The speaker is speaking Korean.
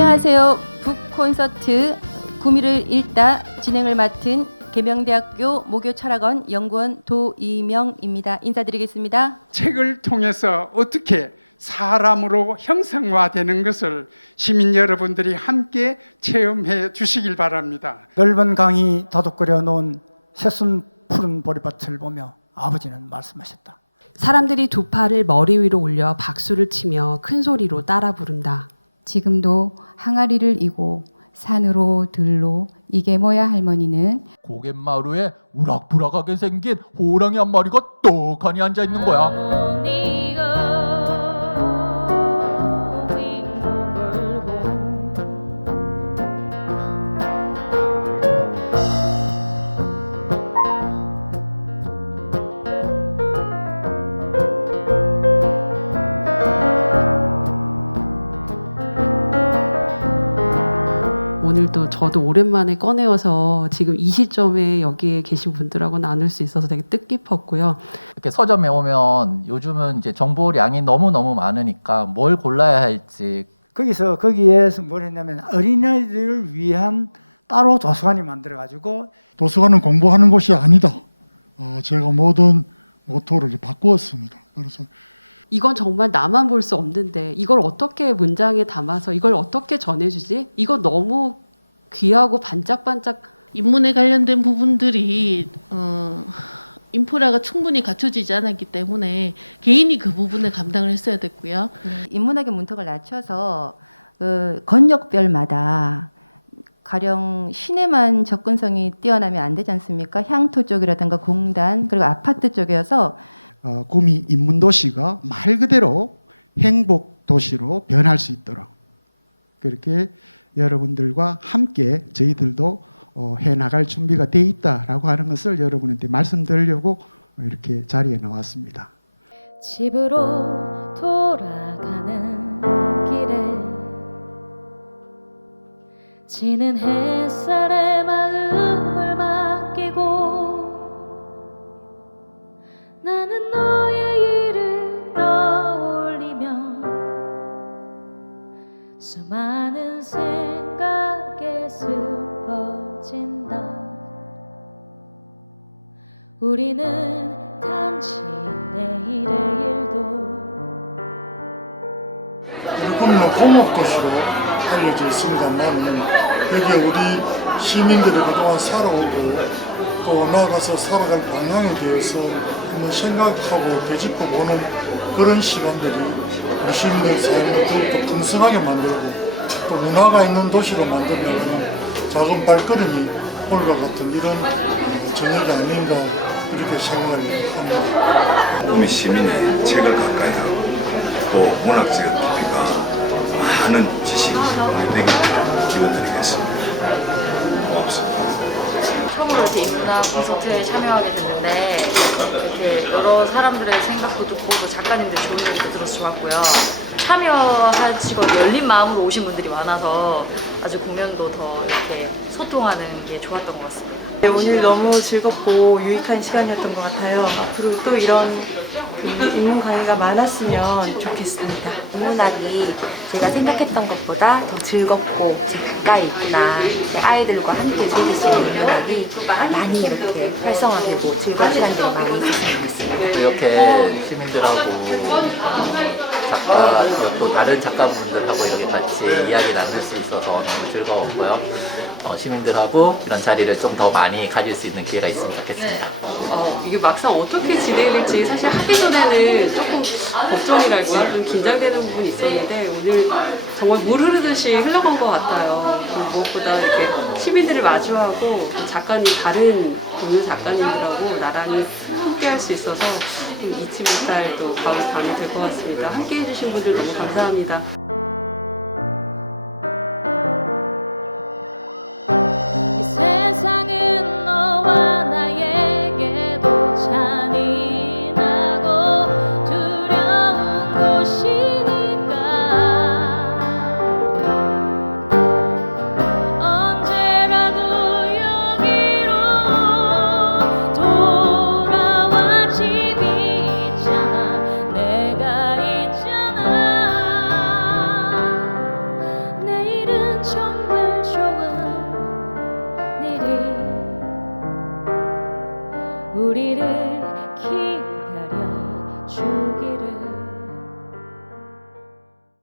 안녕하세요. 북콘서트 구미를 읽다 진행을 맡은 계명대학교 모교철학원 연구원 도이명입니다. 인사드리겠습니다. 책을 통해서 어떻게 사람으로 형상화되는 것을 시민 여러분들이 함께 체험해 주시길 바랍니다. 넓은 강이 다독거려 놓은 새순 푸른 보리밭을 보며 아버지는 말씀하셨다. 사람들이 두 팔을 머리 위로 올려 박수를 치며 큰 소리로 따라 부른다. 지금도 항아리를 이고 산으로 들로 이게 뭐야 할머니는 고갯마루에 우락부락하게 생긴 호랑이 한 마리가 떡하니 앉아 있는 거야. 오늘도 저도 오랜만에 꺼내어서 지금 이 시점에 여기에 계신 분들하고 나눌 수 있어서 되게 뜻깊었고요. 이렇게 서점에 오면 요즘은 이제 정보량이 너무 너무 많으니까 뭘 골라야 할지 거기서 거기에서 뭘 했냐면 어린아이들을 위한 따로 도서관이 만들어 가지고 도서관은 공부하는 곳이 아니다. 어, 제가 모든 모토를 바꾸었습니다. 그래서 이건 정말 나만 볼 수 없는데 이걸 어떻게 문장에 담아서 이걸 어떻게 전해주지? 이거 너무 귀하고 반짝반짝 인문에 관련된 부분들이 어, 인프라가 충분히 갖춰지지 않았기 때문에 개인이 그 부분을 감당을 했어야 됐고요. 인문학의 문턱을 낮춰서 그 건역별마다 가령 시내만 접근성이 뛰어나면 안 되지 않습니까? 향토 쪽이라든가 공단 그리고 아파트 쪽이어서 어, 구미 인문도시가 말 그대로 행복 도시로 변할 수 있도록 그렇게 여러분들과 함께 저희들도 어, 해 나갈 준비가 돼 있다라고 하는 것을 여러분한테 말씀드리려고 이렇게 자리에 나왔습니다. 집으로 돌아가는 길에 지는 햇살에 마 우리는 단지 내일의 일도 구미는 공업도시로 알려져 있습니다만 여기에 우리 시민들이 그동안 살아오고 또 나아가서 살아갈 방향에 대해서 한번 생각하고 되짚어 보는 그런 시간들이 시민들 삶을 더욱더 풍성하게 만들고 또 문화가 있는 도시로 만들려면 작은 발걸음이 홀과 같은 이런 저녁이 아닌가 이렇게 생각을 합니다. 구미 시민이 책을 가까이 하고 또 문학적 깊이가 많은 지식이 되기 기원드리겠습니다. 처음으로 이렇게 인문학 콘서트에 참여하게 됐는데 이렇게 여러 사람들의 생각도 듣고 또 작가님들 좋은 얘기도 들어서 좋았고요. 참여하시고 열린 마음으로 오신 분들이 많아서 아주 공연도 소통하는 게 좋았던 것 같습니다. 네, 오늘 너무 즐겁고 유익한 시간이었던 것 같아요. 앞으로 또 이런 그 인문 강의가 많았으면 좋겠습니다. 인문학이 제가 생각했던 것보다 더 즐겁고 가까이 있구나. 아이들과 함께 즐길 수 있는 인문학이 많이 이렇게 활성화되고 즐거운 시간들이 많이 있었으면 좋겠습니다. 또 이렇게 시민들하고 작가 또 다른 작가분들하고 이렇게 같이 이야기 나눌 수 있어서 너무 즐거웠고요. 어, 시민들하고 이런 자리를 좀 더 많이 가질 수 있는 기회가 있으면 좋겠습니다. 어, 이게 막상 어떻게 진행될지 사실 하기 전에는 조금 걱정이랄까 좀 긴장되는 부분이 있었는데 오늘 정말 물 흐르듯이 흘러간 것 같아요. 무엇보다 이렇게 시민들을 마주하고 작가님 다른 동료 작가님들하고 나란히 함께 할 수 있어서 못할 또 밤, 밤이 될 것 같습니다. 함께 해주신 분들 너무 감사합니다.